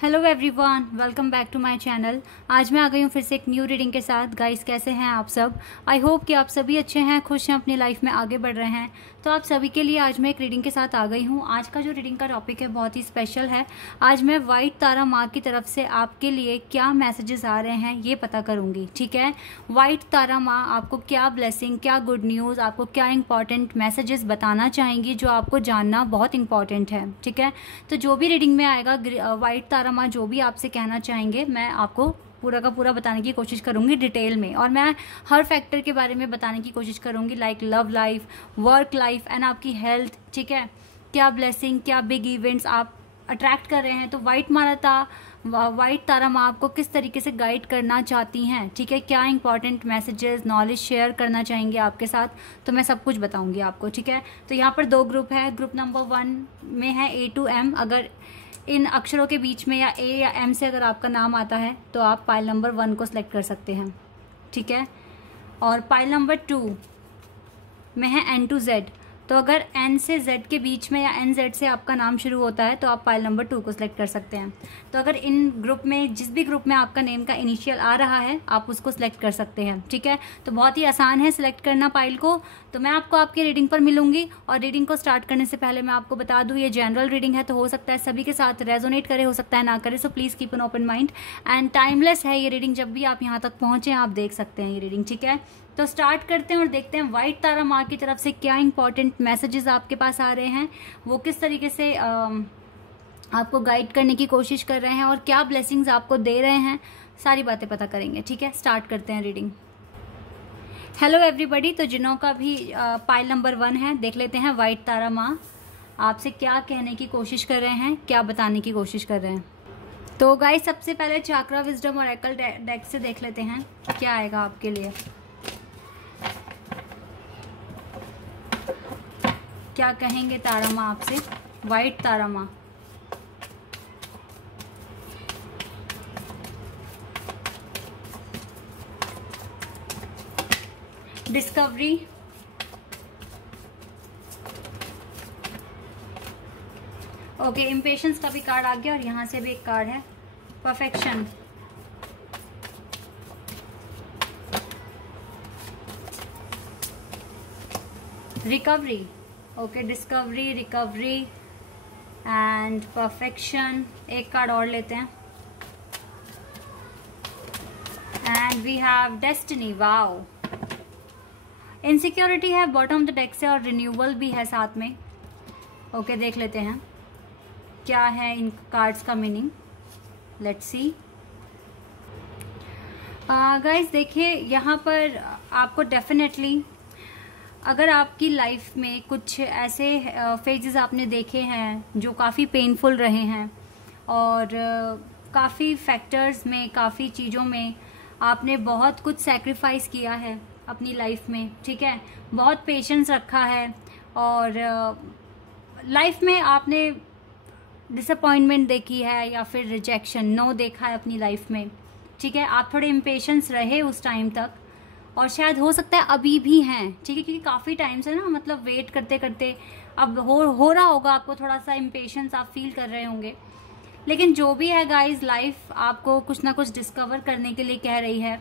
Hello everyone, welcome back to my channel. आज मैं आ गई हूँ फिर से एक न्यू रीडिंग के साथ। गाइस, कैसे हैं आप सब? आई होप कि आप सभी अच्छे हैं, खुश हैं, अपनी लाइफ में आगे बढ़ रहे हैं। तो आप सभी के लिए आज मैं एक रीडिंग के साथ आ गई हूँ। आज का जो रीडिंग का टॉपिक है बहुत ही स्पेशल है। आज मैं वाइट तारा माँ की तरफ से आपके लिए क्या मैसेजेस आ रहे हैं ये पता करूँगी, ठीक है। वाइट तारा माँ आपको क्या ब्लेसिंग, क्या गुड न्यूज़, आपको क्या इंपॉर्टेंट मैसेजेस बताना चाहेंगी जो आपको जानना बहुत इंपॉर्टेंट है, ठीक है। तो जो भी रीडिंग में आएगा, वाइट तारा माँ जो भी आपसे कहना चाहेंगे मैं आपको पूरा का पूरा बताने की कोशिश करूंगी डिटेल में, और मैं हर फैक्टर के बारे में बताने की कोशिश करूंगी, like love life, work life and आपकी हेल्थ, ठीक है। क्या ब्लेसिंग, क्या बिग इवेंट्स आप अट्रैक्ट कर रहे हैं। तो वाइट तारा माँ आपको किस तरीके से गाइड करना चाहती हैं, ठीक है। क्या इंपॉर्टेंट मैसेजेस, नॉलेज शेयर करना चाहेंगे आपके साथ, तो मैं सब कुछ बताऊंगी आपको, ठीक है। तो यहाँ पर दो ग्रुप है। ग्रुप नंबर 1 में है A to M। अगर इन अक्षरों के बीच में या A या M से अगर आपका नाम आता है तो आप पाइल नंबर 1 को सिलेक्ट कर सकते हैं, ठीक है। और पाइल नंबर 2 में है N to Z। तो अगर N से Z के बीच में या NZ से आपका नाम शुरू होता है तो आप पाइल नंबर 2 को सिलेक्ट कर सकते हैं। तो अगर इन ग्रुप में, जिस भी ग्रुप में आपका नेम का इनिशियल आ रहा है, आप उसको सिलेक्ट कर सकते हैं, ठीक है। तो बहुत ही आसान है सिलेक्ट करना पाइल को। तो मैं आपको आपकी रीडिंग पर मिलूंगी, और रीडिंग को स्टार्ट करने से पहले मैं आपको बता दूं ये जनरल रीडिंग है, तो हो सकता है सभी के साथ रेजोनेट करे, हो सकता है ना करे। So please keep an open mind and timeless है ये रीडिंग। जब भी आप यहाँ तक पहुंचे आप देख सकते हैं ये रीडिंग, ठीक है। तो स्टार्ट करते हैं और देखते हैं वाइट तारा माँ की तरफ से क्या इंपॉर्टेंट मैसेजेस आपके पास आ रहे हैं, वो किस तरीके से आपको गाइड करने की कोशिश कर रहे हैं और क्या ब्लेसिंग्स आपको दे रहे हैं, सारी बातें पता करेंगे, ठीक है। स्टार्ट करते हैं रीडिंग। Hello everybody. तो जिनों का भी पाइल नंबर 1 है, देख लेते हैं वाइट तारा माँ आपसे क्या कहने की कोशिश कर रहे हैं, क्या बताने की कोशिश कर रहे हैं। तो गाइस, सबसे पहले चाक्रा विजडम और एकल डेक से देख लेते हैं क्या आएगा आपके लिए। क्या कहेंगे तारा माँ आपसे, वाइट तारा माँ। डिस्कवरी, ओके, इम्पेशंस का भी कार्ड आ गया और यहाँ से भी एक कार्ड है, perfection, recovery, okay, discovery, recovery and perfection. एक कार्ड और लेते हैं and we have destiny. Wow, insecurity है बॉटम ऑफ द डेक से, और रिन्यूअल भी है साथ में। ओके, देख लेते हैं क्या है इन कार्ड्स का मीनिंग। Let's see. गाइस, देखिए यहाँ पर आपको डेफिनेटली, अगर आपकी लाइफ में कुछ ऐसे फेजेस आपने देखे हैं जो काफ़ी पेनफुल रहे हैं, और काफ़ी फैक्टर्स में, काफ़ी चीज़ों में आपने बहुत कुछ सैक्रिफाइस किया है अपनी लाइफ में, ठीक है। बहुत पेशेंस रखा है, और लाइफ में आपने डिसअपॉइंटमेंट देखी है या फिर रिजेक्शन, नो देखा है अपनी लाइफ में, ठीक है। आप थोड़े इम्पेशेंस रहे उस टाइम तक, और शायद हो सकता है अभी भी हैं, ठीक है, क्योंकि काफ़ी टाइम से ना, मतलब वेट करते करते अब हो रहा होगा आपको थोड़ा सा इम्पेशेंस, आप फील कर रहे होंगे। लेकिन जो भी है गाइज, लाइफ आपको कुछ ना कुछ डिस्कवर करने के लिए कह रही है।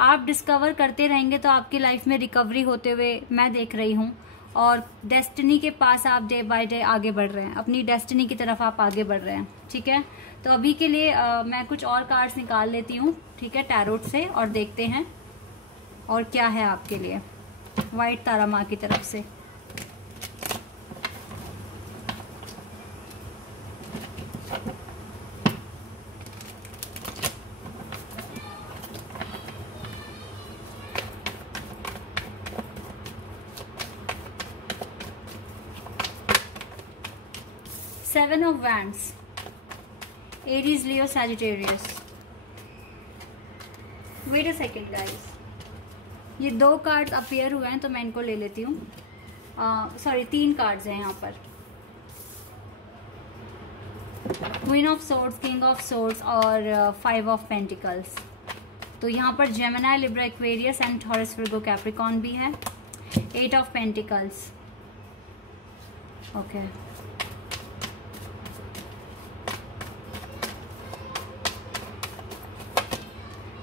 आप डिस्कवर करते रहेंगे तो आपकी लाइफ में रिकवरी होते हुए मैं देख रही हूँ, और डेस्टिनी के पास आप डे बाय डे आगे बढ़ रहे हैं, अपनी डेस्टिनी की तरफ आप आगे बढ़ रहे हैं, ठीक है। तो अभी के लिए मैं कुछ और कार्ड्स निकाल लेती हूँ, ठीक है, टैरोट से, और देखते हैं और क्या है आपके लिए वाइट तारा माँ की तरफ से। Seven of Wands, Aries, Leo, Sagittarius। Wait a second guys, ये 2 कार्ड्स अपीयर हुए हैं तो मैं इनको ले लेती हूँ। सॉरी, 3 कार्ड्स हैं यहाँ पर, queen of swords, king of swords और 5 ऑफ पेंटिकल्स। तो यहाँ पर Gemini, Libra, Aquarius and taurus, Virgo, Capricorn भी है। 8 of pentacles, okay,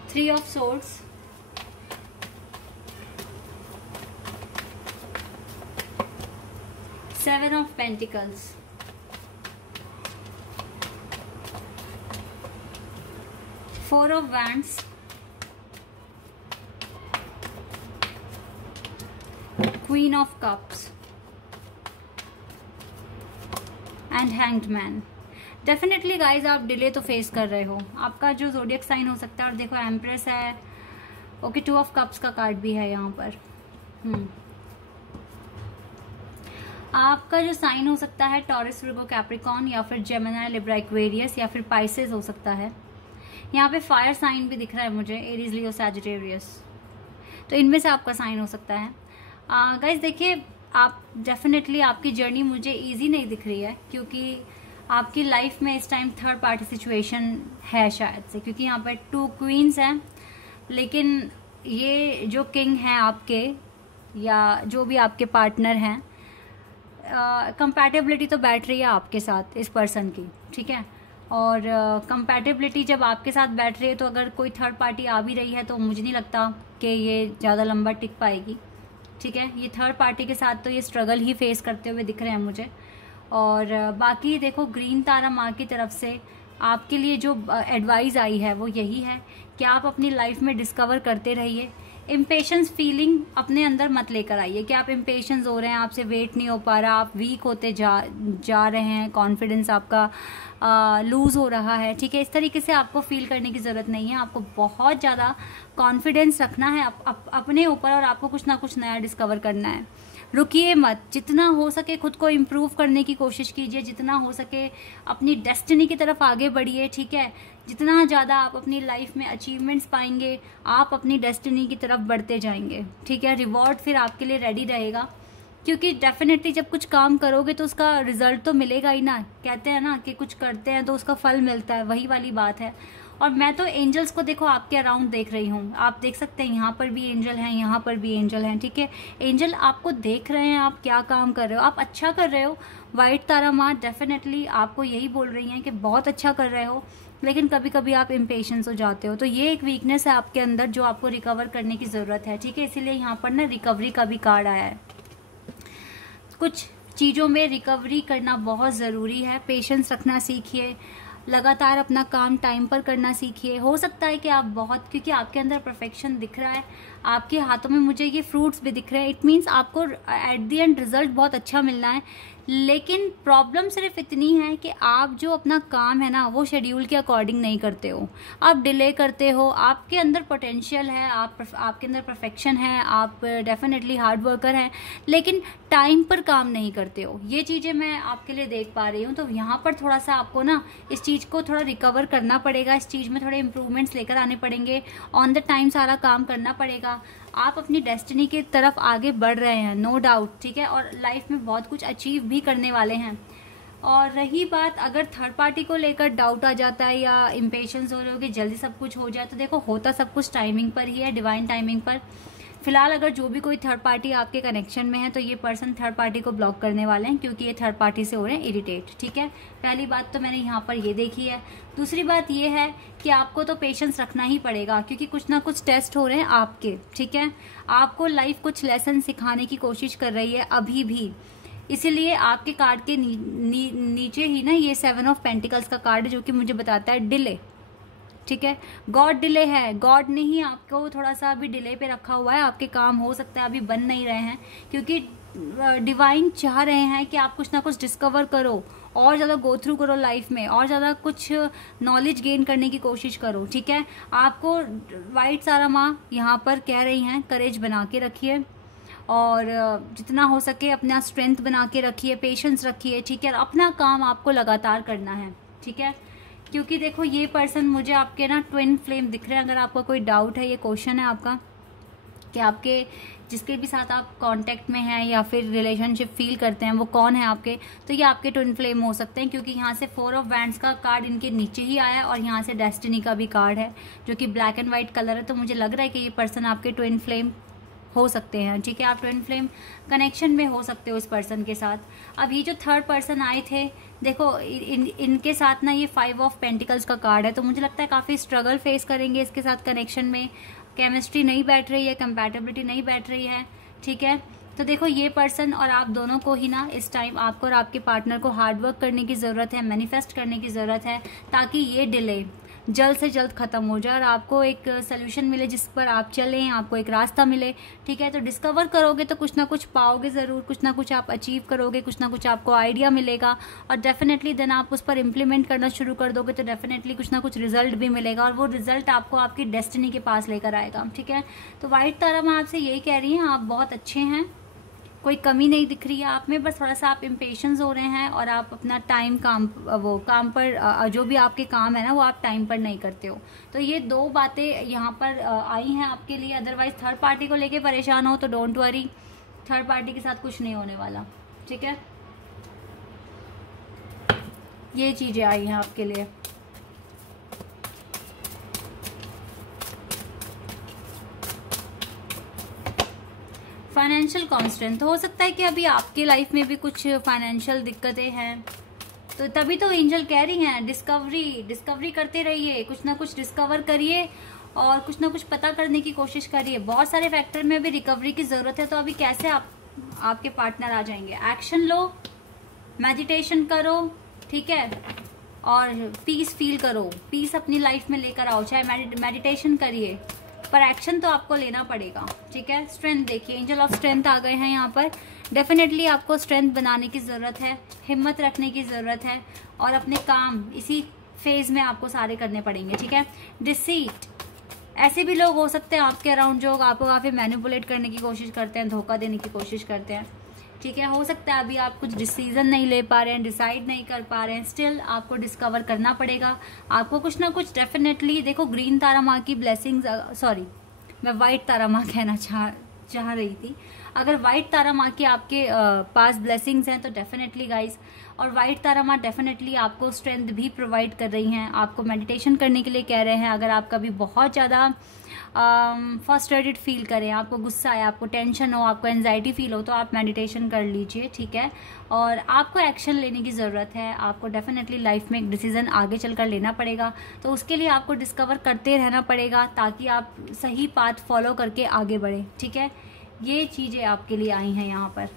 3 of Swords, Seven of Pentacles, Four of Wands, Queen of Cups and Hanged Man। Definitely guys आप delay तो face कर रहे हो, आपका जो ज़ोडिएक साइन हो सकता है। और देखो एम्प्रेस है, ओके, 2 ऑफ कप्स का कार्ड भी है यहाँ पर। आपका जो साइन हो सकता है टॉरस, विर्गो, कैप्रिकॉर्न या फिर जेमिनी, लिब्रा, एक्वेरियस या फिर पाइसेस हो सकता है। यहाँ पे फायर साइन भी दिख रहा है मुझे, एरीज, लियो, सैजिटेरियस, तो इनमें से आपका साइन हो सकता है। गाइज देखिए, आप डेफिनेटली आपकी जर्नी मुझे इजी नहीं दिख रही है, क्योंकि आपकी लाइफ में इस टाइम थर्ड पार्टी सिचुएशन है शायद से, क्योंकि यहाँ पर 2 क्वींस हैं। लेकिन ये जो किंग हैं आपके, या जो भी आपके पार्टनर हैं, कंपैटिबिलिटी तो बैठ रही है आपके साथ इस पर्सन की, ठीक है। और कंपैटिबिलिटी जब आपके साथ बैठ रही है, तो अगर कोई थर्ड पार्टी आ भी रही है तो मुझे नहीं लगता कि ये ज़्यादा लंबा टिक पाएगी, ठीक है। ये थर्ड पार्टी के साथ तो ये स्ट्रगल ही फेस करते हुए दिख रहे हैं मुझे। और बाकी देखो, ग्रीन तारा माँ की तरफ से आपके लिए जो एडवाइस आई है वो यही है कि आप अपनी लाइफ में डिस्कवर करते रहिए। इम्पेशंस फीलिंग अपने अंदर मत लेकर आइए कि आप इम्पेशंस हो रहे हैं, आपसे वेट नहीं हो पा रहा, आप वीक होते जा रहे हैं, कॉन्फिडेंस आपका लूज़ हो रहा है, ठीक है। इस तरीके से आपको फील करने की ज़रूरत नहीं है। आपको बहुत ज़्यादा कॉन्फिडेंस रखना है अपने ऊपर, और आपको कुछ ना कुछ नया डिस्कवर करना है। रुकिए मत, जितना हो सके खुद को इम्प्रूव करने की कोशिश कीजिए, जितना हो सके अपनी डेस्टिनी की तरफ आगे बढ़िए, ठीक है। जितना ज़्यादा आप अपनी लाइफ में अचीवमेंट्स पाएंगे, आप अपनी डेस्टिनी की तरफ बढ़ते जाएंगे, ठीक है। रिवॉर्ड फिर आपके लिए रेडी रहेगा, क्योंकि डेफिनेटली जब कुछ काम करोगे तो उसका रिजल्ट तो मिलेगा ही ना। कहते हैं ना कि कुछ करते हैं तो उसका फल मिलता है, वही वाली बात है। और मैं तो एंजल्स को देखो आपके अराउंड देख रही हूँ, आप देख सकते हैं यहाँ पर भी एंजल हैं, यहाँ पर भी एंजल हैं, ठीक है। एंजल आपको देख रहे हैं, आप क्या काम कर रहे हो, आप अच्छा कर रहे हो। वाइट तारा माँ डेफिनेटली आपको यही बोल रही हैं कि बहुत अच्छा कर रहे हो, लेकिन कभी कभी आप इम्पेशेंस हो जाते हो। तो ये एक वीकनेस है आपके अंदर जो आपको रिकवर करने की ज़रूरत है, ठीक है। इसीलिए यहाँ पर ना रिकवरी का भी कार्ड आया है। कुछ चीज़ों में रिकवरी करना बहुत ज़रूरी है। पेशेंस रखना सीखिए, लगातार अपना काम टाइम पर करना सीखिए। हो सकता है कि आप बहुत, क्योंकि आपके अंदर परफेक्शन दिख रहा है, आपके हाथों में मुझे ये फ्रूट्स भी दिख रहे हैं, इट मीन्स आपको एट द एंड रिजल्ट बहुत अच्छा मिलना है। लेकिन प्रॉब्लम सिर्फ इतनी है कि आप जो अपना काम है ना वो शेड्यूल के अकॉर्डिंग नहीं करते हो, आप डिले करते हो। आपके अंदर पोटेंशियल है, आपके अंदर परफेक्शन है, आप डेफिनेटली हार्ड वर्कर हैं, लेकिन टाइम पर काम नहीं करते हो। ये चीज़ें मैं आपके लिए देख पा रही हूँ। तो यहाँ पर थोड़ा सा आपको ना इस चीज़ को थोड़ा रिकवर करना पड़ेगा, इस चीज़ में थोड़े इंप्रूवमेंट्स लेकर आने पड़ेंगे, ऑन द टाइम सारा काम करना पड़ेगा। आप अपनी डेस्टिनी की तरफ आगे बढ़ रहे हैं, नो डाउट, ठीक है। और लाइफ में बहुत कुछ अचीव भी करने वाले हैं। और रही बात अगर थर्ड पार्टी को लेकर डाउट आ जाता है या इम्पेशेंस हो रहे हो कि जल्दी सब कुछ हो जाए, तो देखो होता सब कुछ टाइमिंग पर ही है, डिवाइन टाइमिंग पर। फिलहाल अगर जो भी कोई थर्ड पार्टी आपके कनेक्शन में है तो ये पर्सन थर्ड पार्टी को ब्लॉक करने वाले हैं, क्योंकि ये थर्ड पार्टी से हो रहे हैं इरिटेट, ठीक है। पहली बात तो मैंने यहाँ पर ये देखी है। दूसरी बात ये है कि आपको तो पेशेंस रखना ही पड़ेगा, क्योंकि कुछ ना कुछ टेस्ट हो रहे हैं आपके, ठीक है। आपको लाइफ कुछ लेसन सिखाने की कोशिश कर रही है अभी भी। इसीलिए आपके कार्ड के नीचे ही ना ये 7 ऑफ पेंटिकल्स का कार्ड है, जो कि मुझे बताता है डिले, ठीक है। गॉड डिले है, गॉड ने ही आपको थोड़ा सा अभी डिले पे रखा हुआ है। आपके काम हो सकता है अभी बन नहीं रहे हैं, क्योंकि डिवाइन चाह रहे हैं कि आप कुछ ना कुछ डिस्कवर करो, और ज़्यादा गो थ्रू करो लाइफ में, और ज़्यादा कुछ नॉलेज गेन करने की कोशिश करो, ठीक है। आपको वाइट सारा माँ यहाँ पर कह रही हैं करेज बना के रखिए, और जितना हो सके अपना स्ट्रेंथ बना के रखिए, पेशेंस रखिए, ठीक है। अपना काम आपको लगातार करना है, ठीक है। क्योंकि देखो ये पर्सन मुझे आपके ना ट्विन फ्लेम दिख रहे हैं। अगर आपका कोई डाउट है, ये क्वेश्चन है आपका कि आपके जिसके भी साथ आप कांटेक्ट में हैं या फिर रिलेशनशिप फील करते हैं वो कौन है आपके, तो ये आपके ट्विन फ्लेम हो सकते हैं, क्योंकि यहाँ से 4 ऑफ वैंड्स का कार्ड इनके नीचे ही आया है, और यहाँ से डेस्टिनी का भी कार्ड है जो कि ब्लैक एंड वाइट कलर है। तो मुझे लग रहा है कि ये पर्सन आपके ट्विन फ्लेम हो सकते हैं, ठीक है। आप ट्विन फ्लेम कनेक्शन में हो सकते हो इस पर्सन के साथ। अब ये जो थर्ड पर्सन आए थे, देखो इनके साथ ना ये 5 ऑफ पेंटिकल्स का कार्ड है, तो मुझे लगता है काफ़ी स्ट्रगल फेस करेंगे इसके साथ कनेक्शन में। केमिस्ट्री नहीं बैठ रही है, कंपैटिबिलिटी नहीं बैठ रही है, ठीक है। तो देखो ये पर्सन और आप दोनों को ही ना इस टाइम आपको और आपके पार्टनर को हार्ड वर्क करने की ज़रूरत है, मैनिफेस्ट करने की ज़रूरत है, ताकि ये डिले जल्द से जल्द ख़त्म हो जाए और आपको एक सोल्यूशन मिले जिस पर आप चलें, आपको एक रास्ता मिले, ठीक है। तो डिस्कवर करोगे तो कुछ ना कुछ पाओगे ज़रूर, कुछ ना कुछ आप अचीव करोगे, कुछ ना कुछ आपको आइडिया मिलेगा और डेफिनेटली देन आप उस पर इम्प्लीमेंट करना शुरू कर दोगे तो डेफिनेटली कुछ ना कुछ रिजल्ट भी मिलेगा और वो रिजल्ट आपको आपकी डेस्टिनी के पास लेकर आएगा, ठीक है। तो वाइट तारा मैं आपसे यही कह रही हूँ, आप बहुत अच्छे हैं, कोई कमी नहीं दिख रही है आप में, बस थोड़ा सा आप इम्पेशंस हो रहे हैं और आप अपना टाइम काम पर जो भी आपके काम है ना वो आप टाइम पर नहीं करते हो। तो ये 2 बातें यहाँ पर आई हैं आपके लिए। अदरवाइज थर्ड पार्टी को लेके परेशान हो तो डोंट वरी, थर्ड पार्टी के साथ कुछ नहीं होने वाला, ठीक है। ये चीज़ें आई हैं आपके लिए। फाइनेंशियल कॉन्स्टेंट, तो हो सकता है कि अभी आपके लाइफ में भी कुछ फाइनेंशियल दिक्कतें हैं, तो तभी तो एंजल कह रही हैं डिस्कवरी करते रहिए, कुछ ना कुछ डिस्कवर करिए और कुछ ना कुछ पता करने की कोशिश करिए। बहुत सारे फैक्टर में भी रिकवरी की ज़रूरत है, तो अभी कैसे आपके पार्टनर आ जाएंगे। एक्शन लो, मेडिटेशन करो, ठीक है, और पीस फील करो, पीस अपनी लाइफ में लेकर आओ। चाहे मेडिटेशन करिए पर एक्शन तो आपको लेना पड़ेगा, ठीक है। स्ट्रेंथ देखिए, एंजल ऑफ स्ट्रेंथ आ गए हैं यहाँ पर। डेफिनेटली आपको स्ट्रेंथ बनाने की ज़रूरत है, हिम्मत रखने की ज़रूरत है और अपने काम इसी फेज में आपको सारे करने पड़ेंगे, ठीक है। डिसीट, ऐसे भी लोग हो सकते हैं आपके अराउंड जो आपको काफ़ी मैनिपुलेट करने की कोशिश करते हैं, धोखा देने की कोशिश करते हैं, ठीक है। हो सकता है अभी आप कुछ डिसीजन नहीं ले पा रहे हैं, डिसाइड नहीं कर पा रहे हैं, स्टिल आपको डिस्कवर करना पड़ेगा। आपको कुछ ना कुछ डेफिनेटली, देखो ग्रीन तारा माँ की ब्लेसिंग्स, सॉरी मैं वाइट तारा माँ कहना चाह रही थी। अगर वाइट तारा माँ की आपके पास ब्लेसिंग्स हैं तो डेफिनेटली गाइस, और वाइट तारा माँ डेफिनेटली आपको स्ट्रेंथ भी प्रोवाइड कर रही हैं, आपको मेडिटेशन करने के लिए कह रहे हैं। अगर आप कभी बहुत ज़्यादा फ्रस्ट्रेटेड फील करें, आपको गुस्सा है, आपको टेंशन हो, आपको एंजाइटी फील हो, तो आप मेडिटेशन कर लीजिए, ठीक है। और आपको एक्शन लेने की ज़रूरत है, आपको डेफिनेटली लाइफ में एक डिसीज़न आगे चलकर लेना पड़ेगा, तो उसके लिए आपको डिस्कवर करते रहना पड़ेगा ताकि आप सही पाथ फॉलो करके आगे बढ़ें, ठीक है। ये चीज़ें आपके लिए आई हैं यहाँ पर।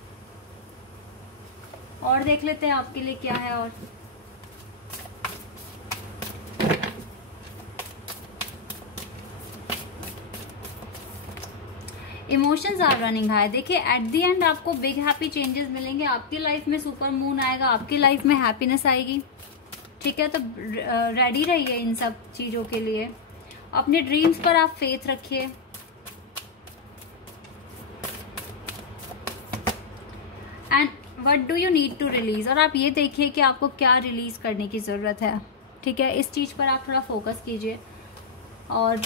और देख लेते हैं आपके लिए क्या है। और इमोशंस आर रनिंग हाई। देखिए एट द एंड आपको बिग हैप्पी चेंजेस मिलेंगे आपकी लाइफ में, सुपर मून आएगा, आपकी लाइफ में हैप्पीनेस आएगी, ठीक है। तो रेडी रहिए इन सब चीज़ों के लिए। अपने ड्रीम्स पर आप फेथ रखिए। And what do you need to release, और आप ये देखिए कि आपको क्या रिलीज करने की ज़रूरत है, ठीक है। इस चीज़ पर आप थोड़ा फोकस कीजिए। और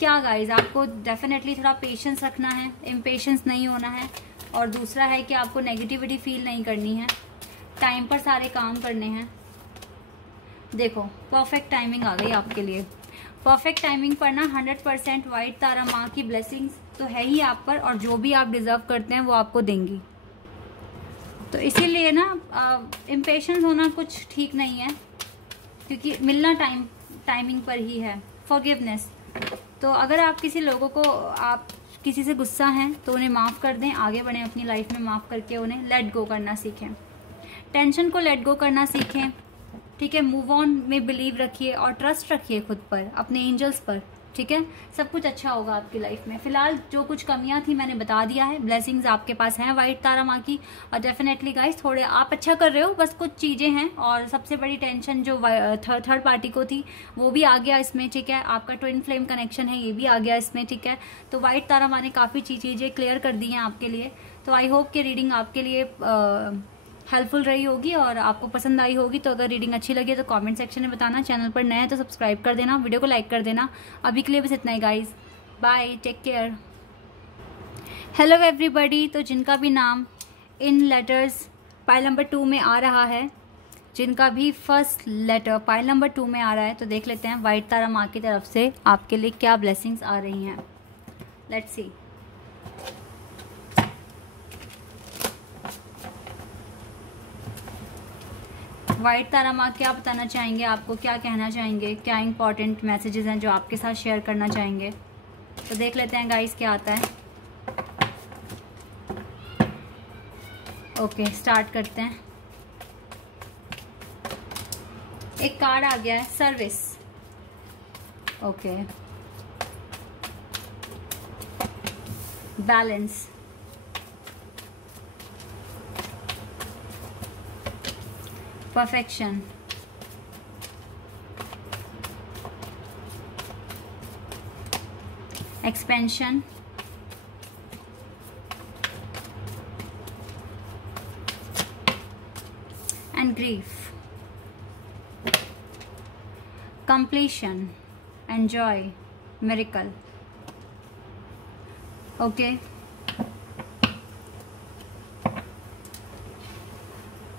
क्या गाइज, आपको डेफिनेटली थोड़ा पेशेंस रखना है, इम्पेशेंस नहीं होना है। और दूसरा है कि आपको नेगेटिविटी फील नहीं करनी है, टाइम पर सारे काम करने हैं। देखो परफेक्ट टाइमिंग आ गई आपके लिए। परफेक्ट टाइमिंग पर ना 100% वाइट तारा माँ की ब्लेसिंग्स तो है ही आप पर, और जो भी आप डिजर्व करते हैं वो आपको देंगी। तो इसीलिए ना इम्पेशेंस होना कुछ ठीक नहीं है, क्योंकि मिलना टाइमिंग पर ही है। फॉरगिवनेस, तो अगर आप किसी लोगों को, आप किसी से गुस्सा हैं तो उन्हें माफ़ कर दें, आगे बढ़ें अपनी लाइफ में, माफ़ करके उन्हें लेट गो करना सीखें। टेंशन को लेट गो करना सीखें, ठीक है। मूव ऑन में बिलीव रखिए और ट्रस्ट रखिए खुद पर, अपने एंजल्स पर, ठीक है। सब कुछ अच्छा होगा आपकी लाइफ में। फिलहाल जो कुछ कमियां थी मैंने बता दिया है। ब्लेसिंग्स आपके पास हैं वाइट तारा माँ की, और डेफिनेटली गाइस थोड़े आप अच्छा कर रहे हो, बस कुछ चीज़ें हैं। और सबसे बड़ी टेंशन जो थर्ड पार्टी को थी वो भी आ गया इसमें, ठीक है। आपका ट्विन फ्लेम कनेक्शन है, ये भी आ गया इसमें, ठीक है। तो वाइट तारा माँ ने काफ़ी चीज़ें क्लियर कर दी हैं आपके लिए। तो आई होप कि रीडिंग आपके लिए हेल्पफुल रही होगी और आपको पसंद आई होगी। तो अगर रीडिंग अच्छी लगी तो कमेंट सेक्शन में बताना। चैनल पर नए हैं तो सब्सक्राइब कर देना, वीडियो को लाइक कर देना। अभी के लिए बस इतना ही guys, bye, take care. Hello everybody. तो जिनका भी नाम इन लेटर्स पाइल नंबर 2 में आ रहा है, जिनका भी फर्स्ट लेटर पाइल नंबर 2 में आ रहा है, तो देख लेते हैं वाइट तारा माँ की तरफ से आपके लिए क्या ब्लेसिंग्स आ रही हैं। Let's see. वाइट तारा माँ क्या बताना चाहेंगे आपको, क्या कहना चाहेंगे, क्या इंपॉर्टेंट मैसेजेस हैं जो आपके साथ शेयर करना चाहेंगे। तो देख लेते हैं गाइस क्या आता है। ओके, स्टार्ट करते हैं। एक कार्ड आ गया है, service. Okay, balance, perfection, expansion, and grief, completion and joy, miracle. Okay,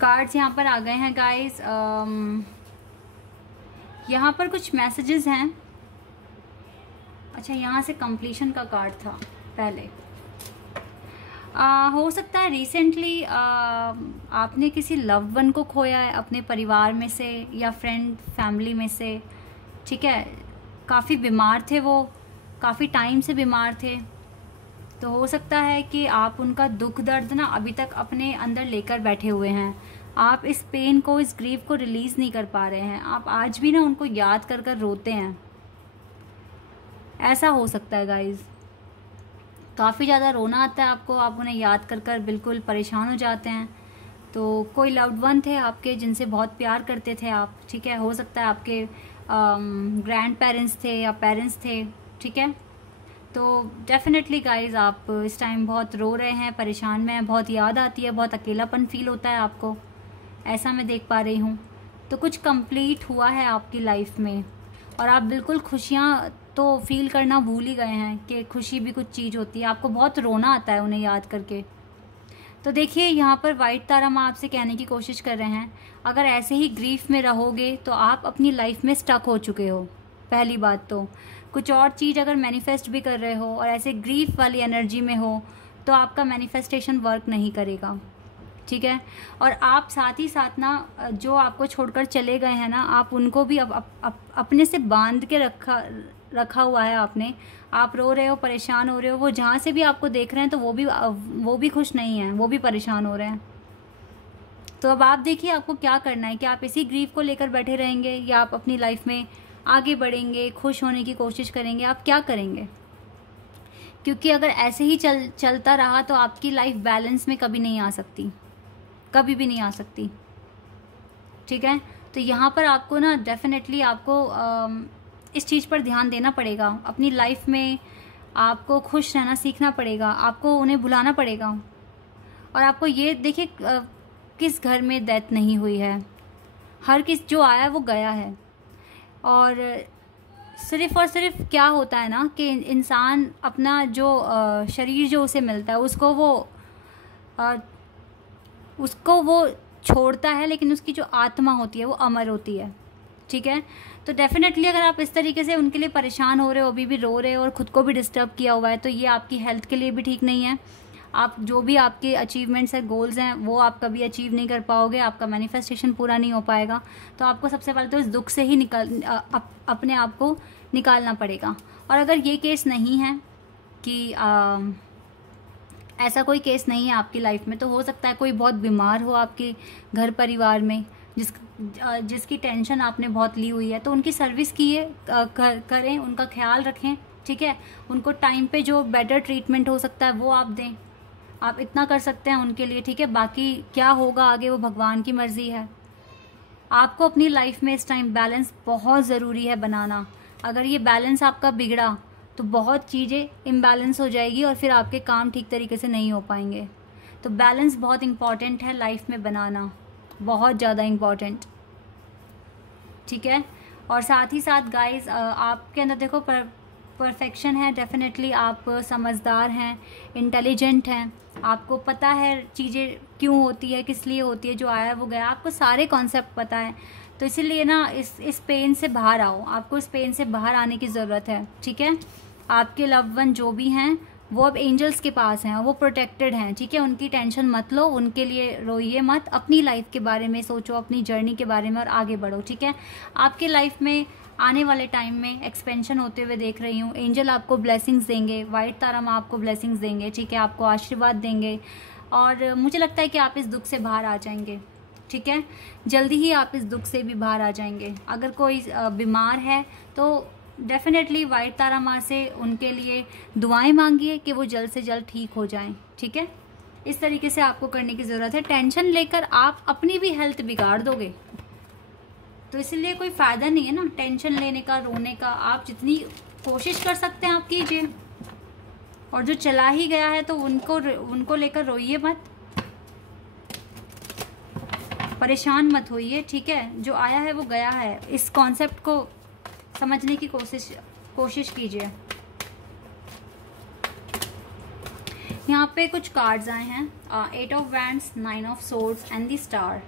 cards यहाँ पर आ गए हैं गाइस। यहाँ पर कुछ मैसेजेस हैं। अच्छा, यहाँ से कंप्लीशन का कार्ड था पहले। हो सकता है रिसेंटली आपने किसी लव्ड वन को खोया है अपने परिवार में से या फ्रेंड फैमिली में से, ठीक है। काफ़ी बीमार थे वो, काफ़ी टाइम से बीमार थे। तो हो सकता है कि आप उनका दुख दर्द ना अभी तक अपने अंदर लेकर बैठे हुए हैं। आप इस पेन को, इस ग्रीफ को रिलीज़ नहीं कर पा रहे हैं। आप आज भी ना उनको याद कर कर रोते हैं। ऐसा हो सकता है गाइज, काफ़ी ज़्यादा रोना आता है आपको, आप उन्हें याद कर कर बिल्कुल परेशान हो जाते हैं। तो कोई लव्ड वन थे आपके जिनसे बहुत प्यार करते थे आप, ठीक है। हो सकता है आपके ग्रैंड पेरेंट्स थे या पेरेंट्स थे, ठीक है। तो डेफिनेटली गाइज आप इस टाइम बहुत रो रहे हैं, परेशान में हैं, बहुत याद आती है, बहुत अकेलापन फील होता है आपको, ऐसा मैं देख पा रही हूँ। तो कुछ कंप्लीट हुआ है आपकी लाइफ में और आप बिल्कुल खुशियाँ तो फील करना भूल ही गए हैं कि खुशी भी कुछ चीज़ होती है। आपको बहुत रोना आता है उन्हें याद करके। तो देखिए, यहाँ पर वाइट तारा माँ आपसे कहने की कोशिश कर रहे हैं, अगर ऐसे ही ग्रीफ में रहोगे तो आप अपनी लाइफ में स्टक हो चुके हो। पहली बात तो कुछ और चीज़ अगर मैनिफेस्ट भी कर रहे हो और ऐसे ग्रीफ वाली एनर्जी में हो तो आपका मैनिफेस्टेशन वर्क नहीं करेगा, ठीक है। और आप साथ ही साथ ना जो आपको छोड़कर चले गए हैं ना, आप उनको भी अपने से बांध के रखा हुआ है आपने। आप रो रहे हो, परेशान हो रहे हो, वो जहाँ से भी आपको देख रहे हैं तो वो भी खुश नहीं हैं, वो भी परेशान हो रहे हैं। तो अब आप देखिए आपको क्या करना है, कि आप इसी ग्रीफ को लेकर बैठे रहेंगे या आप अपनी लाइफ में आगे बढ़ेंगे, खुश होने की कोशिश करेंगे, आप क्या करेंगे। क्योंकि अगर ऐसे ही चलता रहा तो आपकी लाइफ बैलेंस में कभी नहीं आ सकती, कभी भी नहीं आ सकती, ठीक है। तो यहाँ पर आपको ना डेफिनेटली आपको इस चीज़ पर ध्यान देना पड़ेगा। अपनी लाइफ में आपको खुश रहना सीखना पड़ेगा, आपको उन्हें भुलाना पड़ेगा। और आपको ये देखिए किस घर में डेथ नहीं हुई है, हर किस जो आया है वो गया है। और सिर्फ़ और सिर्फ क्या होता है ना कि इंसान अपना जो शरीर जो उसे मिलता है उसको वो छोड़ता है, लेकिन उसकी जो आत्मा होती है वो अमर होती है, ठीक है। तो डेफिनेटली अगर आप इस तरीके से उनके लिए परेशान हो रहे हो, अभी भी रो रहे हो और ख़ुद को भी डिस्टर्ब किया हुआ है, तो ये आपकी हेल्थ के लिए भी ठीक नहीं है। आप जो भी आपके अचीवमेंट्स हैं, गोल्स हैं, वो आप कभी अचीव नहीं कर पाओगे, आपका मैनिफेस्टेशन पूरा नहीं हो पाएगा। तो आपको सबसे पहले तो इस दुख से ही अपने आप को निकालना पड़ेगा। और अगर ये केस नहीं है कि ऐसा कोई केस नहीं है आपकी लाइफ में, तो हो सकता है कोई बहुत बीमार हो आपके घर परिवार में, जिसकी टेंशन आपने बहुत ली हुई है, तो उनकी सर्विस करें, उनका ख्याल रखें, ठीक है। उनको टाइम पे जो बेटर ट्रीटमेंट हो सकता है वो आप दें, आप इतना कर सकते हैं उनके लिए, ठीक है। बाकी क्या होगा आगे वो भगवान की मर्जी है। आपको अपनी लाइफ में इस टाइम बैलेंस बहुत ज़रूरी है बनाना। अगर ये बैलेंस आपका बिगड़ा तो बहुत चीज़ें इम्बैलेंस हो जाएगी और फिर आपके काम ठीक तरीके से नहीं हो पाएंगे। तो बैलेंस बहुत इम्पॉर्टेंट है लाइफ में बनाना, बहुत ज़्यादा इम्पॉर्टेंट, ठीक है। और साथ ही साथ गाइस आपके अंदर देखो परफेक्शन है, डेफिनेटली आप समझदार हैं, इंटेलिजेंट हैं, आपको पता है चीज़ें क्यों होती है, किस लिए होती है, जो आया वो गया, आपको सारे कॉन्सेप्ट पता है। तो इसीलिए ना इस पेन से बाहर आओ, आपको इस पेन से बाहर आने की ज़रूरत है, ठीक है। आपके लव्ड वन जो भी हैं वो अब एंजल्स के पास हैं, वो प्रोटेक्टेड हैं, ठीक है। उनकी टेंशन मत लो, उनके लिए रोइए मत, अपनी लाइफ के बारे में सोचो, अपनी जर्नी के बारे में, और आगे बढ़ो, ठीक है। आपके लाइफ में आने वाले टाइम में एक्सपेंशन होते हुए देख रही हूँ। एंजल आपको ब्लेसिंग्स देंगे, वाइट तारा माँ आपको ब्लेसिंग्स देंगे, ठीक है, आपको आशीर्वाद देंगे, और मुझे लगता है कि आप इस दुख से बाहर आ जाएंगे, ठीक है। जल्दी ही आप इस दुख से भी बाहर आ जाएंगे। अगर कोई बीमार है तो डेफिनेटली वाइट तारा माँ से उनके लिए दुआएं मांगिए कि वो जल्द से जल्द ठीक हो जाएं, ठीक है। इस तरीके से आपको करने की ज़रूरत है। टेंशन लेकर आप अपनी भी हेल्थ बिगाड़ दोगे, तो इसलिए कोई फ़ायदा नहीं है ना टेंशन लेने का, रोने का। आप जितनी कोशिश कर सकते हैं आप कीजिए, और जो चला ही गया है तो उनको लेकर रोइए मत, परेशान मत होइए, ठीक है। जो आया है वो गया है। इस कॉन्सेप्ट को समझने की कोशिश कीजिए। यहाँ पे कुछ कार्ड्स आए हैं, 8 of wands, 9 of swords and the star.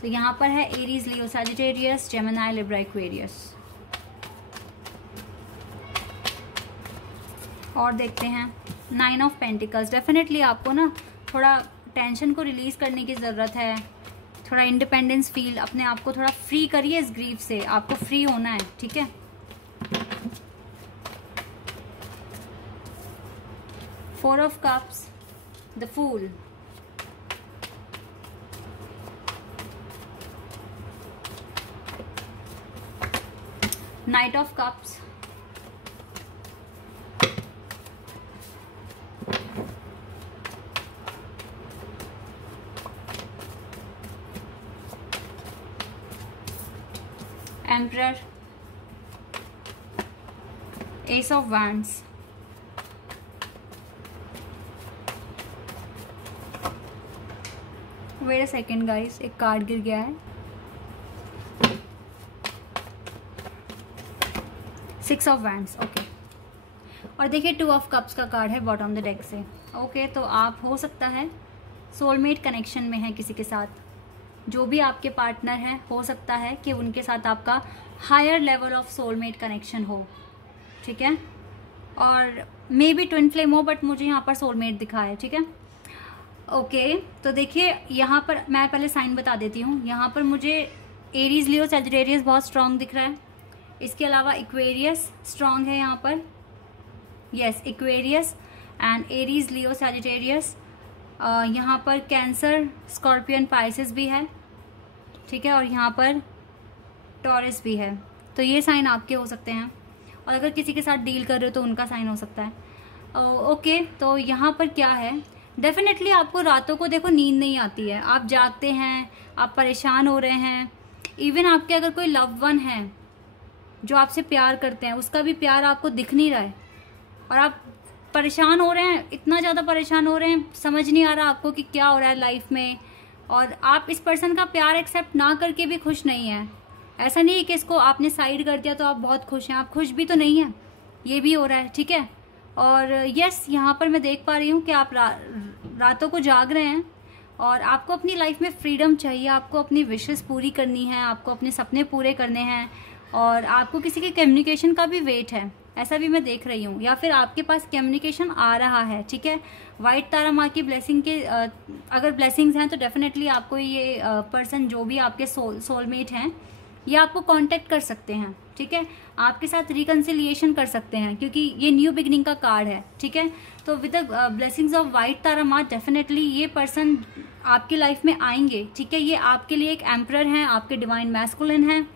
तो यहाँ पर है एरीज, लियो, सैजिटेरियस, जेमिनी, लिब्रा, एक्वेरियस। और देखते हैं 9 ऑफ पेंटिकल्स। डेफिनेटली आपको ना थोड़ा टेंशन को रिलीज करने की ज़रूरत है, थोड़ा इंडिपेंडेंस फील, अपने आप को थोड़ा फ्री करिए इस ग्रीफ से। आपको फ्री होना है, ठीक है। Four of cups, the fool, knight of cups, emperor, ace of wands, wait a second guys, एक कार्ड गिर गया है, 6 ऑफ वैंड्स, ओके। और देखिए 2 ऑफ कप्स का कार्ड है बॉटम द डेक से, ओके। तो आप हो सकता है सोलमेट कनेक्शन में है किसी के साथ। जो भी आपके पार्टनर हैं, हो सकता है कि उनके साथ आपका higher level of soulmate connection हो, ठीक है। और मे बी ट्विन फ्लेम हो, बट मुझे यहाँ पर सोलमेट दिखा है, ठीक है, ओके। तो देखिए यहाँ पर मैं पहले साइन बता देती हूँ। यहाँ पर मुझे एरीज, लियो, सैजिटेरियस बहुत स्ट्रांग दिख रहा है। इसके अलावा इक्वेरियस स्ट्रांग है यहाँ पर, yes, Aquarius and Aries, Leo, Sagittarius. यहाँ पर कैंसर, स्कॉर्पियन, पाइसेस भी है, ठीक है, और यहाँ पर टॉरस भी है। तो ये साइन आपके हो सकते हैं, और अगर किसी के साथ डील कर रहे हो तो उनका साइन हो सकता है, ओके। तो यहाँ पर क्या है, डेफिनेटली आपको रातों को देखो नींद नहीं आती है, आप जागते हैं, आप परेशान हो रहे हैं। इवन आपके अगर कोई लव वन है जो आपसे प्यार करते हैं, उसका भी प्यार आपको दिख नहीं रहा है, और आप परेशान हो रहे हैं, इतना ज़्यादा परेशान हो रहे हैं, समझ नहीं आ रहा आपको कि क्या हो रहा है लाइफ में। और आप इस पर्सन का प्यार एक्सेप्ट ना करके भी खुश नहीं है। ऐसा नहीं है कि इसको आपने साइड कर दिया तो आप बहुत खुश हैं, आप खुश भी तो नहीं हैं, ये भी हो रहा है, ठीक है। और यस, यहाँ पर मैं देख पा रही हूँ कि आप रातों को जाग रहे हैं, और आपको अपनी लाइफ में फ्रीडम चाहिए, आपको अपनी विशेस पूरी करनी है, आपको अपने सपने पूरे करने हैं, और आपको किसी के कम्युनिकेशन का भी वेट है, ऐसा भी मैं देख रही हूँ, या फिर आपके पास कम्युनिकेशन आ रहा है, ठीक है। वाइट तारा माँ की ब्लेसिंग के अगर ब्लेसिंग्स हैं तो डेफिनेटली आपको ये पर्सन जो भी आपके सोलमेट हैं, ये आपको कांटेक्ट कर सकते हैं, ठीक है। आपके साथ रिकन्सिलिएशन कर सकते हैं, क्योंकि ये न्यू बिगनिंग का कार्ड है, ठीक है। तो with the blessings of white Tara माँ डेफिनेटली ये पर्सन आपकी लाइफ में आएंगे, ठीक है। ये आपके लिए एक एम्परर हैं, आपके डिवाइन मैस्कुलिन हैं,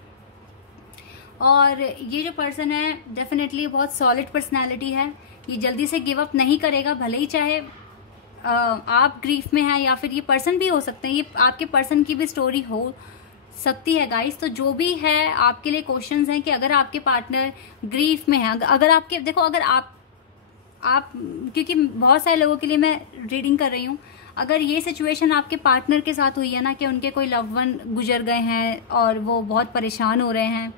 और ये जो पर्सन है डेफिनेटली बहुत सॉलिड पर्सनैलिटी है। ये जल्दी से गिव अप नहीं करेगा, भले ही चाहे आप ग्रीफ में हैं, या फिर ये पर्सन भी हो सकते हैं, ये आपके पर्सन की भी स्टोरी हो सकती है गाइस। तो जो भी है आपके लिए क्वेश्चंस हैं कि अगर आपके पार्टनर ग्रीफ में है, अगर आपके देखो, अगर आप क्योंकि बहुत सारे लोगों के लिए मैं रीडिंग कर रही हूँ, अगर ये सिचुएशन आपके पार्टनर के साथ हुई है ना कि उनके कोई लव वन गुजर गए हैं और वो बहुत परेशान हो रहे हैं,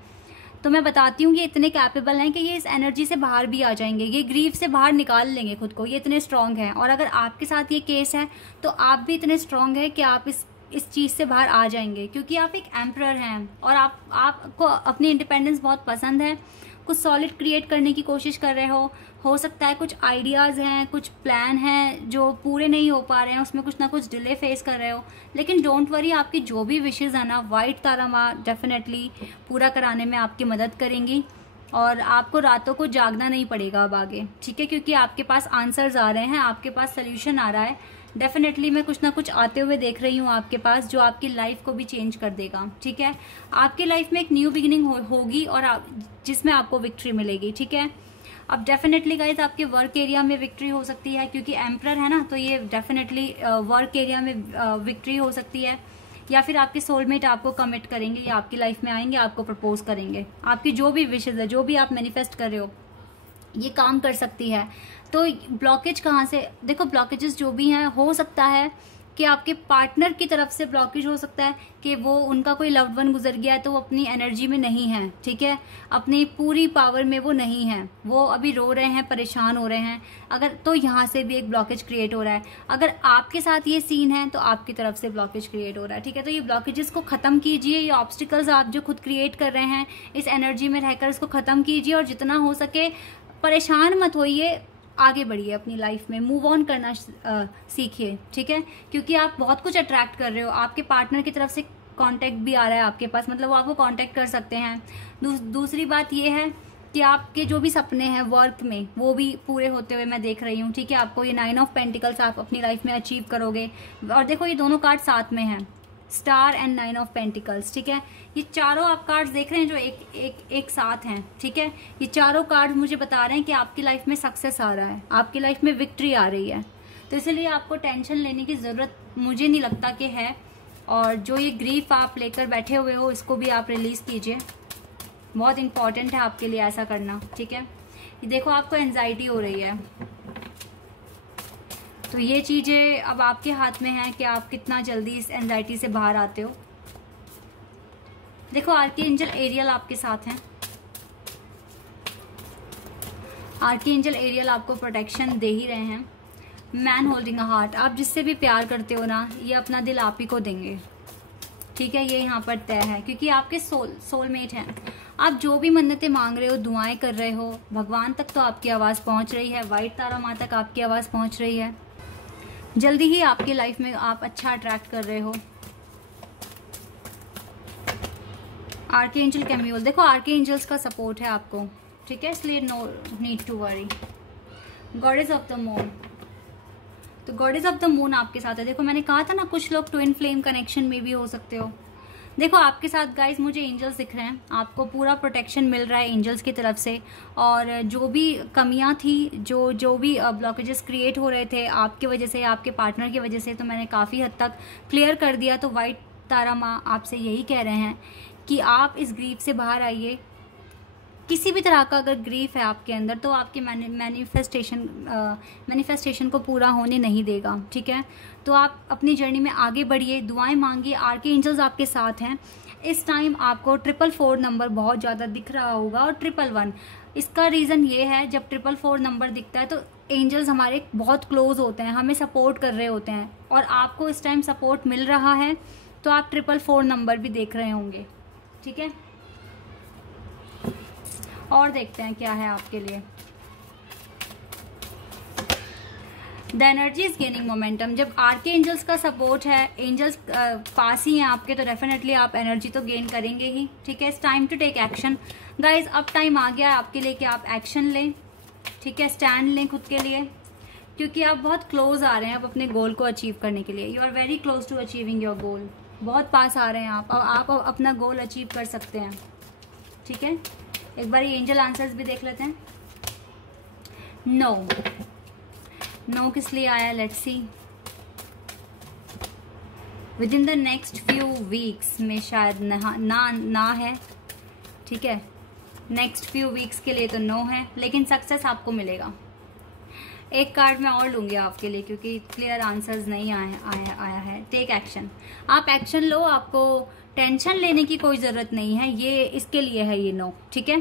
तो मैं बताती हूँ ये इतने कैपेबल हैं कि ये इस एनर्जी से बाहर भी आ जाएंगे, ये ग्रीफ से बाहर निकाल लेंगे खुद को, ये इतने स्ट्रांग हैं। और अगर आपके साथ ये केस है तो आप भी इतने स्ट्रांग हैं कि आप इस चीज़ से बाहर आ जाएंगे, क्योंकि आप एक एम्परर हैं, और आपको अपनी इंडिपेंडेंस बहुत पसंद है। कुछ सॉलिड क्रिएट करने की कोशिश कर रहे हो सकता है कुछ आइडियाज़ हैं, कुछ प्लान हैं जो पूरे नहीं हो पा रहे हैं, उसमें कुछ ना कुछ डिले फेस कर रहे हो, लेकिन डोंट वरी, आपकी जो भी विशेज़ है ना, वाइट तारा माँ डेफिनेटली पूरा कराने में आपकी मदद करेंगी और आपको रातों को जागना नहीं पड़ेगा अब आगे, ठीक है, क्योंकि आपके पास आंसर्स आ रहे हैं, आपके पास सोल्यूशन आ रहा है। डेफिनेटली मैं कुछ ना कुछ आते हुए देख रही हूँ आपके पास जो आपकी लाइफ को भी चेंज कर देगा, ठीक है। आपकी लाइफ में एक न्यू बिगिनिंग होगी और जिसमें आपको विक्ट्री मिलेगी, ठीक है। अब डेफिनेटली गाइज आपके वर्क एरिया में विक्ट्री हो सकती है, क्योंकि एम्परर है ना, तो ये डेफिनेटली वर्क एरिया में विक्ट्री हो सकती है, या फिर आपके सोलमेट आपको कमिट करेंगे या आपकी लाइफ में आएंगे, आपको प्रपोज करेंगे। आपकी जो भी विशेज है, जो भी आप मैनिफेस्ट कर रहे हो, ये काम कर सकती है। तो ब्लॉकेज कहाँ से, देखो ब्लॉकेजेस जो भी हैं, हो सकता है कि आपके पार्टनर की तरफ से ब्लॉकेज हो सकता है कि वो उनका कोई लव्ड वन गुजर गया है तो वो अपनी एनर्जी में नहीं है, ठीक है, अपनी पूरी पावर में वो नहीं है, वो अभी रो रहे हैं, परेशान हो रहे हैं, अगर तो यहाँ से भी एक ब्लॉकेज क्रिएट हो रहा है। अगर आपके साथ ये सीन है तो आपकी तरफ से ब्लॉकेज क्रिएट हो रहा है, ठीक है। तो ये ब्लॉकेजेस को खत्म कीजिए, ये ऑब्स्टिकल्स आप जो खुद क्रिएट कर रहे हैं इस एनर्जी में रहकर इसको खत्म कीजिए और जितना हो सके परेशान मत होइए, आगे बढ़िए अपनी लाइफ में, मूव ऑन करना सीखिए, ठीक है, क्योंकि आप बहुत कुछ अट्रैक्ट कर रहे हो। आपके पार्टनर की तरफ से कांटेक्ट भी आ रहा है आपके पास, मतलब वो आपको कांटेक्ट कर सकते हैं। दूसरी बात ये है कि आपके जो भी सपने हैं वर्क में वो भी पूरे होते हुए मैं देख रही हूँ, ठीक है। आपको ये 9 ऑफ पेंटिकल्स आप अपनी लाइफ में अचीव करोगे। और देखो ये दोनों कार्ड साथ में हैं, स्टार एंड 9 ऑफ पेंटिकल्स, ठीक है। ये चारों आप कार्ड्स देख रहे हैं जो एक साथ हैं, ठीक है। ये चारों कार्ड्स मुझे बता रहे हैं कि आपकी लाइफ में सक्सेस आ रहा है, आपकी लाइफ में विक्ट्री आ रही है, तो इसलिए आपको टेंशन लेने की ज़रूरत मुझे नहीं लगता कि है। और जो ये ग्रीफ आप लेकर बैठे हुए हो इसको भी आप रिलीज़ कीजिए, बहुत इंपॉर्टेंट है आपके लिए ऐसा करना, ठीक है। ये देखो आपको एंजाइटी हो रही है, तो ये चीज़ें अब आपके हाथ में है कि आप कितना जल्दी इस एंजाइटी से बाहर आते हो। देखो आर्कएंजल एरियल आपके साथ हैं, आर्कएंजल एरियल आपको प्रोटेक्शन दे ही रहे हैं। मैन होल्डिंग अ हार्ट, आप जिससे भी प्यार करते हो ना, ये अपना दिल आप ही को देंगे, ठीक है, ये यहाँ पर तय है, क्योंकि आपके सोलमेट हैं। आप जो भी मन्नतें मांग रहे हो, दुआएं कर रहे हो, भगवान तक तो आपकी आवाज़ पहुँच रही है, वाइट तारा माँ तक आपकी आवाज़ पहुँच रही है। जल्दी ही आपकी लाइफ में आप अच्छा अट्रैक्ट कर रहे हो। आर्कएंजल कैम्यूल, देखो आर्कएंजल्स का सपोर्ट है आपको, ठीक है, इसलिए no need to worry. Goddess of the moon, तो गॉडेस ऑफ द मून आपके साथ है। देखो मैंने कहा था ना कुछ लोग ट्विन फ्लेम कनेक्शन में भी हो सकते हो। देखो आपके साथ गाइस मुझे एंजल्स दिख रहे हैं, आपको पूरा प्रोटेक्शन मिल रहा है एंजल्स की तरफ से। और जो भी कमियां थी, जो भी ब्लॉकेजेस क्रिएट हो रहे थे आपकी वजह से, आपके पार्टनर की वजह से, तो मैंने काफ़ी हद तक क्लियर कर दिया। तो वाइट तारा माँ आपसे यही कह रहे हैं कि आप इस ग्रीफ से बाहर आइए। किसी भी तरह का अगर ग्रीफ है आपके अंदर तो आपके मैनिफेस्टेशन को पूरा होने नहीं देगा, ठीक है। तो आप अपनी जर्नी में आगे बढ़िए, दुआएं मांगिए, आर्कएंजल्स आपके साथ हैं। इस टाइम आपको 444 नंबर बहुत ज़्यादा दिख रहा होगा और 111। इसका रीज़न ये है, जब 444 नंबर दिखता है तो एंजल्स हमारे बहुत क्लोज होते हैं, हमें सपोर्ट कर रहे होते हैं, और आपको इस टाइम सपोर्ट मिल रहा है, तो आप 444 नंबर भी देख रहे होंगे, ठीक है। और देखते हैं क्या है आपके लिए। The energy is gaining momentum, जब आर्के एंजल्स का सपोर्ट है, एंजल्स पास ही हैं आपके, तो डेफिनेटली आप एनर्जी तो गेन करेंगे ही, ठीक है। It's time to take action guys, अब टाइम आ गया है आपके लिए कि आप एक्शन लें, ठीक है, स्टैंड लें खुद के लिए, क्योंकि आप बहुत क्लोज आ रहे हैं अब अपने गोल को अचीव करने के लिए। You are very close to achieving your goal, बहुत पास आ रहे हैं आप अपना गोल अचीव कर सकते हैं, ठीक है। एक बार एंजल आंसर्स भी देख लेते हैं। नो किस लिए आया, let's see. With in the next few weeks में शायद ना है, ठीक है, नेक्स्ट फ्यू वीक्स के लिए तो नो है, लेकिन सक्सेस आपको मिलेगा। एक कार्ड मैं और लूंगी आपके लिए क्योंकि क्लियर आंसर्स नहीं आया है। टेक एक्शन, आप एक्शन लो, आपको टेंशन लेने की कोई ज़रूरत नहीं है, ये इसके लिए है ये नो, ठीक है।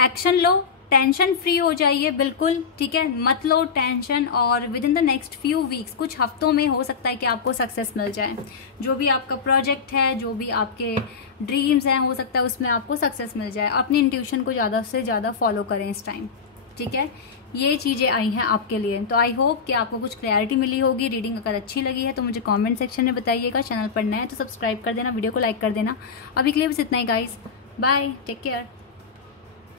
एक्शन लो, टेंशन फ्री हो जाइए बिल्कुल, ठीक है, मत लो टेंशन। और with in the next few weeks, कुछ हफ्तों में हो सकता है कि आपको सक्सेस मिल जाए। जो भी आपका प्रोजेक्ट है, जो भी आपके ड्रीम्स हैं, हो सकता है उसमें आपको सक्सेस मिल जाए। अपनी इंट्यूशन को ज़्यादा से ज़्यादा फॉलो करें इस टाइम, ठीक है। ये चीज़ें आई हैं आपके लिए, तो आई होप कि आपको कुछ क्लैरिटी मिली होगी। रीडिंग अगर अच्छी लगी है तो मुझे कमेंट सेक्शन में बताइएगा। चैनल पर नए हैं तो सब्सक्राइब कर देना, वीडियो को लाइक कर देना। अभी के लिए बस इतना ही गाइस, बाय, टेक केयर।